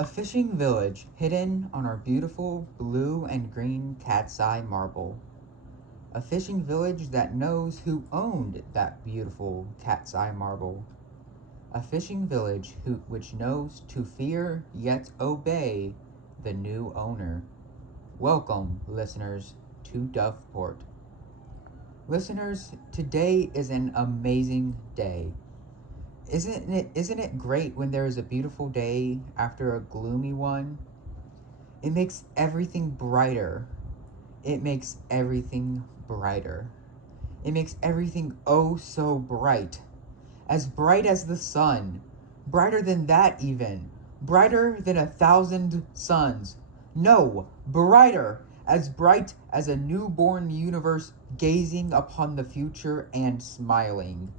A fishing village hidden on our beautiful blue and green cat's eye marble. A fishing village that knows who owned that beautiful cat's eye marble. A fishing village which knows to fear yet obey the new owner. Welcome, listeners, to DOVEPORT. Listeners, today is an amazing day. Isn't it great when there is a beautiful day after a gloomy one? It makes everything brighter. It makes everything brighter. It makes everything oh so bright. As bright as the sun. Brighter than that even. Brighter than 1,000 suns. No, brighter. As bright as a newborn universe gazing upon the future and smiling.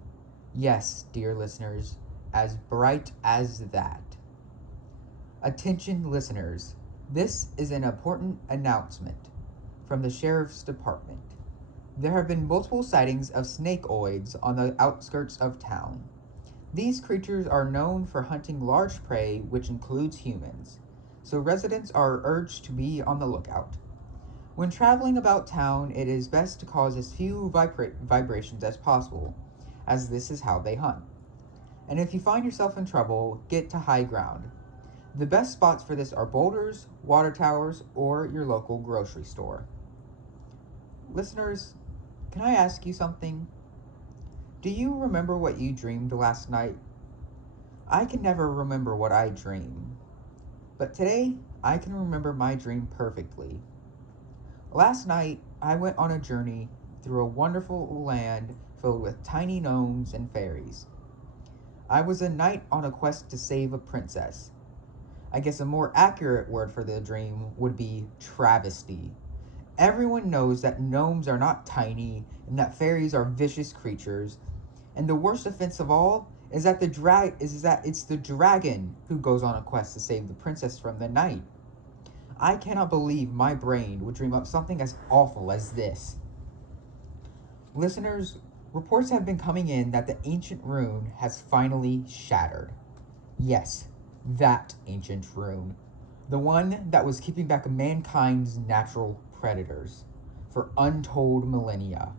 Yes, dear listeners, as bright as that. Attention, listeners. This is an important announcement from the Sheriff's Department. There have been multiple sightings of snakeoids on the outskirts of town. These creatures are known for hunting large prey, which includes humans, so residents are urged to be on the lookout. When traveling about town, it is best to cause as few vibrations as possible, as this is how they hunt. And if you find yourself in trouble, get to high ground. The best spots for this are boulders, water towers, or your local grocery store. Listeners, can I ask you something? Do you remember what you dreamed last night? I can never remember what I dream. But today, I can remember my dream perfectly. Last night, I went on a journey through a wonderful land filled with tiny gnomes and fairies. I was a knight on a quest to save a princess. I guess a more accurate word for the dream would be travesty. Everyone knows that gnomes are not tiny and that fairies are vicious creatures. And the worst offense of all is that it's the dragon who goes on a quest to save the princess from the knight. I cannot believe my brain would dream up something as awful as this. Listeners, reports have been coming in that the ancient rune has finally shattered. Yes, that ancient rune. The one that was keeping back mankind's natural predators for untold millennia.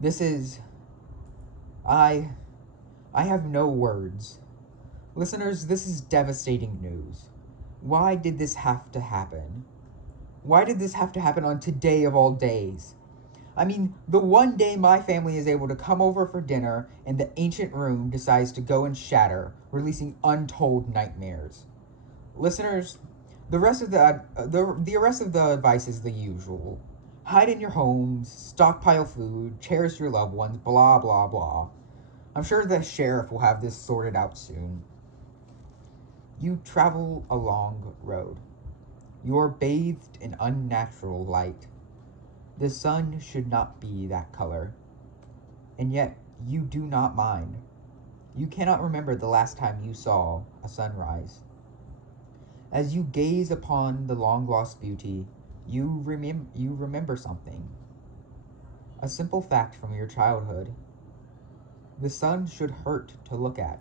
This is... I have no words. Listeners, this is devastating news. Why did this have to happen? Why did this have to happen on today of all days? I mean, the one day my family is able to come over for dinner and the ancient rune decides to go and shatter, releasing untold nightmares. Listeners, the rest of the advice is the usual. Hide in your homes, stockpile food, cherish your loved ones, blah blah blah. I'm sure the sheriff will have this sorted out soon. You travel a long road. You're bathed in unnatural light. The sun should not be that color. And yet, you do not mind. You cannot remember the last time you saw a sunrise. As you gaze upon the long-lost beauty, you remember something. A simple fact from your childhood. The sun should hurt to look at.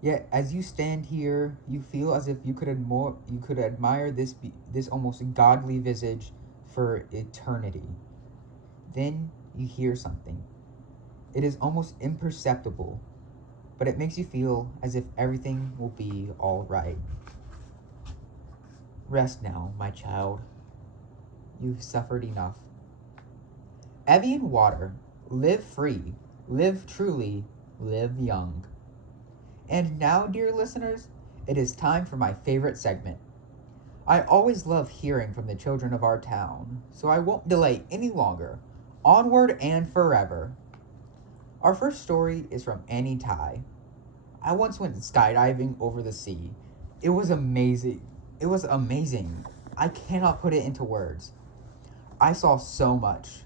Yet, as you stand here, you feel as if you could admire this almost godly visage for eternity. Then you hear something. It is almost imperceptible, but it makes you feel as if everything will be all right. Rest now, my child. You've suffered enough. Evian water. Live free. Live truly. Live young. And now, dear listeners, it is time for my favorite segment. I always love hearing from the children of our town, so I won't delay any longer. Onward and forever. Our first story is from Annie Tai. I once went skydiving over the sea. It was amazing. It was amazing. I cannot put it into words. I saw so much.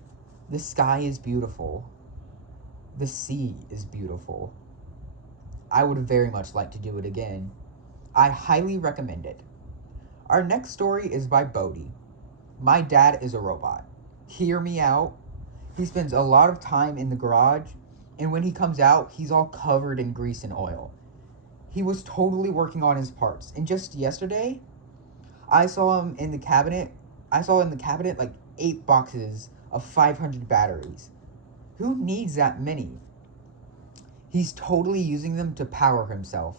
The sky is beautiful. The sea is beautiful. I would very much like to do it again. I highly recommend it. Our next story is by Bodhi. My dad is a robot. Hear me out. He spends a lot of time in the garage, and when he comes out, he's all covered in grease and oil. He was totally working on his parts. And just yesterday, I saw him in the cabinet. I saw in the cabinet like 8 boxes of 500 batteries. Who needs that many? He's totally using them to power himself.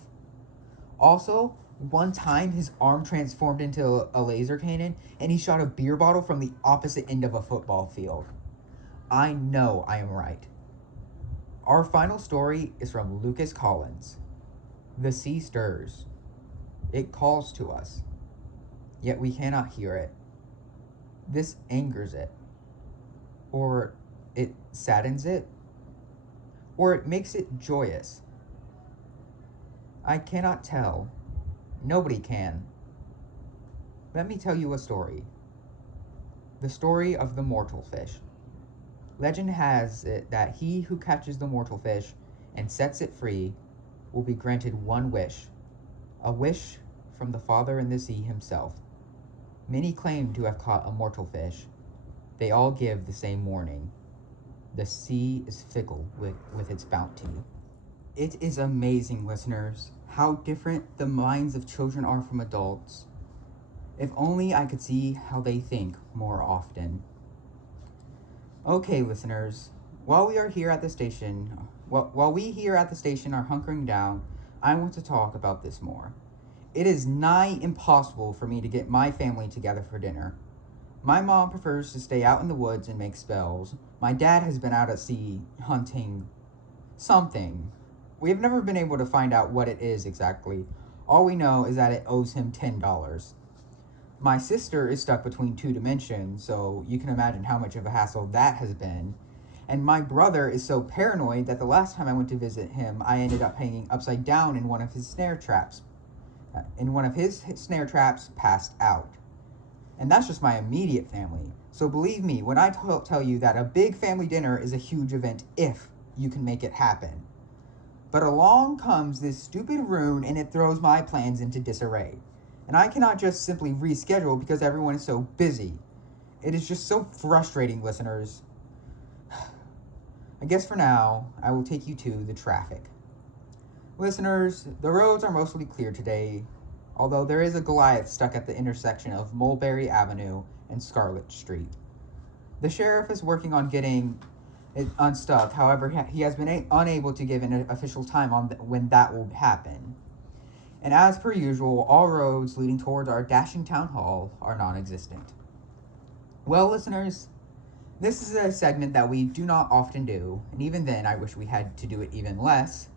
Also, one time his arm transformed into a laser cannon and he shot a beer bottle from the opposite end of a football field. I know I am right. Our final story is from Lucas Collins. The sea stirs. It calls to us, yet we cannot hear it. This angers it, or it saddens it, or it makes it joyous. I cannot tell. Nobody can. Let me tell you a story. The story of the mortal fish. Legend has it that he who catches the mortal fish and sets it free will be granted one wish, a wish from the Father in the sea himself. Many claim to have caught a mortal fish. They all give the same warning. The sea is fickle with its bounty. It is amazing, listeners, how different the minds of children are from adults. If only I could see how they think more often. Okay, listeners, while we here at the station are hunkering down, I want to talk about this more. It is nigh impossible for me to get my family together for dinner. My mom prefers to stay out in the woods and make spells. My dad has been out at sea hunting something. We have never been able to find out what it is exactly. All we know is that it owes him $10. My sister is stuck between 2 dimensions, so you can imagine how much of a hassle that has been. And my brother is so paranoid that the last time I went to visit him, I ended up hanging upside down in one of his snare traps. Passed out. And that's just my immediate family. So believe me when I tell you that a big family dinner is a huge event if you can make it happen. But along comes this stupid rune and it throws my plans into disarray. And I cannot just simply reschedule because everyone is so busy. It is just so frustrating, listeners. I guess for now, I will take you to the traffic. Listeners, the roads are mostly clear today, although there is a Goliath stuck at the intersection of Mulberry Avenue and Scarlet Street. The sheriff is working on getting it unstuck, however, he has been unable to give an official time on when that will happen. And as per usual, all roads leading towards our dashing town hall are non-existent. Well, listeners, this is a segment that we do not often do, and even then I wish we had to do it even less.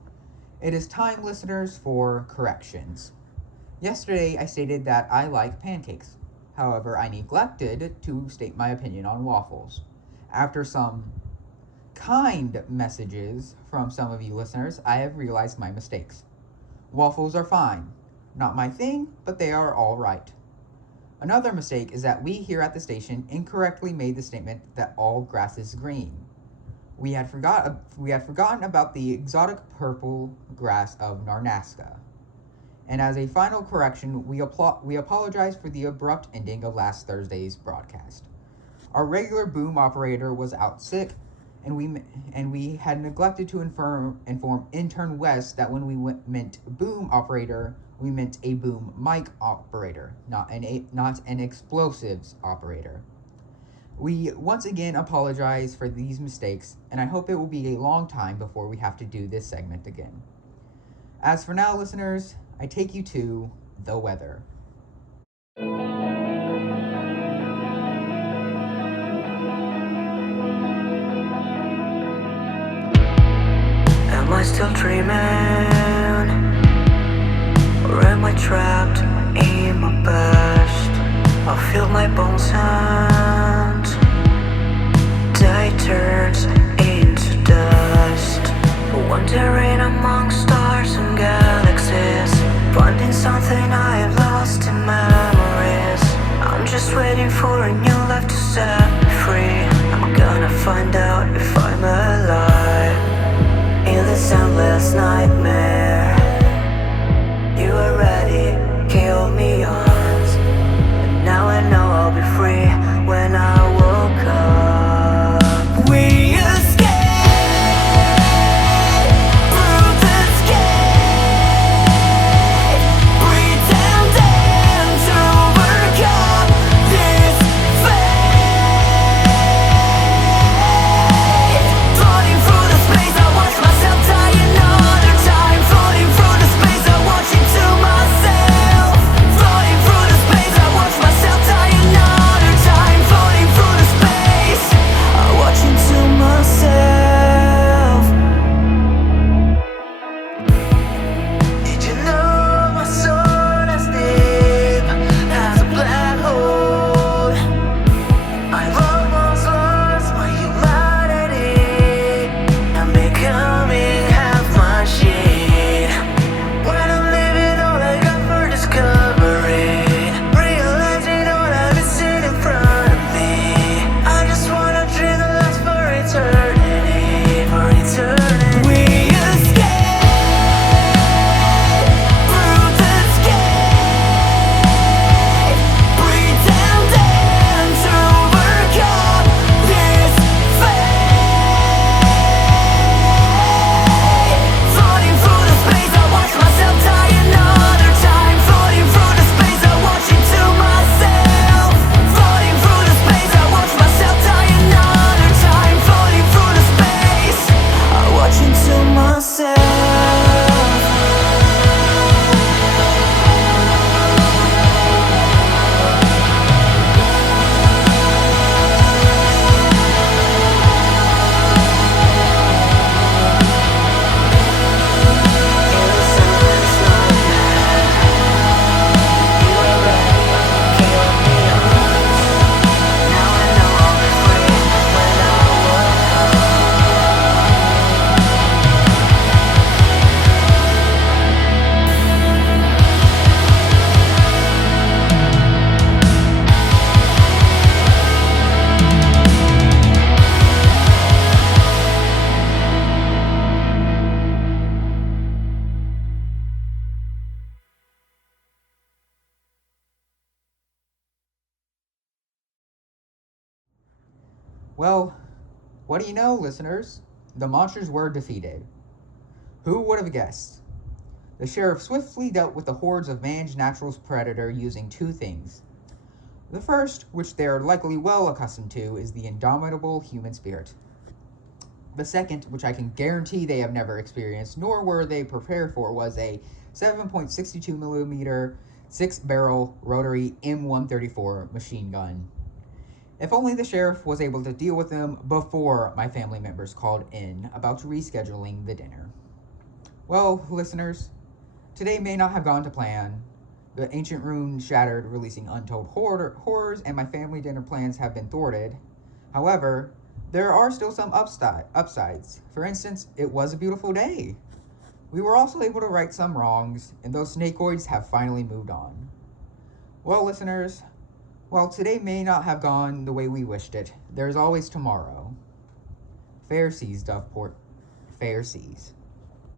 It is time, listeners, for corrections. Yesterday I stated that I like pancakes. However, I neglected to state my opinion on waffles. After some kind messages from some of you listeners, I have realized my mistakes. Waffles are fine. Not my thing, but they are all right. Another mistake is that we here at the station incorrectly made the statement that all grass is green. We had forgotten about the exotic purple grass of Narnaska. And as a final correction, we apologize for the abrupt ending of last Thursday's broadcast. Our regular boom operator was out sick, and we had neglected to inform intern West that when we meant boom operator, we meant a boom mic operator, not an explosives operator. We once again apologize for these mistakes, and I hope it will be a long time before we have to do this segment again. As for now, listeners, I take you to the weather. Am I still dreaming? Or am I trapped in my past? I feel my bones and day turns into dust. Wandering among stars and galaxies, finding something I have lost in memories. I'm just waiting for a new life to set me free. I'm gonna find out if I'm alive in this endless nightmare. You already killed me once, and now I know I'll be free when I woke up. We escaped through the sky. Well, what do you know, listeners? The monsters were defeated. Who would have guessed? The sheriff swiftly dealt with the hordes of man's natural predator using two things. The first, which they are likely well accustomed to, is the indomitable human spirit. The second, which I can guarantee they have never experienced, nor were they prepared for, was a 7.62mm 6-barrel rotary M134 machine gun. If only the sheriff was able to deal with them before my family members called in about rescheduling the dinner. Well, listeners, today may not have gone to plan. The ancient rune shattered, releasing untold horrors, and my family dinner plans have been thwarted. However, there are still some upsides. For instance, it was a beautiful day. We were also able to right some wrongs, and those snakeoids have finally moved on. Well, listeners, while today may not have gone the way we wished it, there's always tomorrow. Fair seas, DOVEPORT. Fair seas.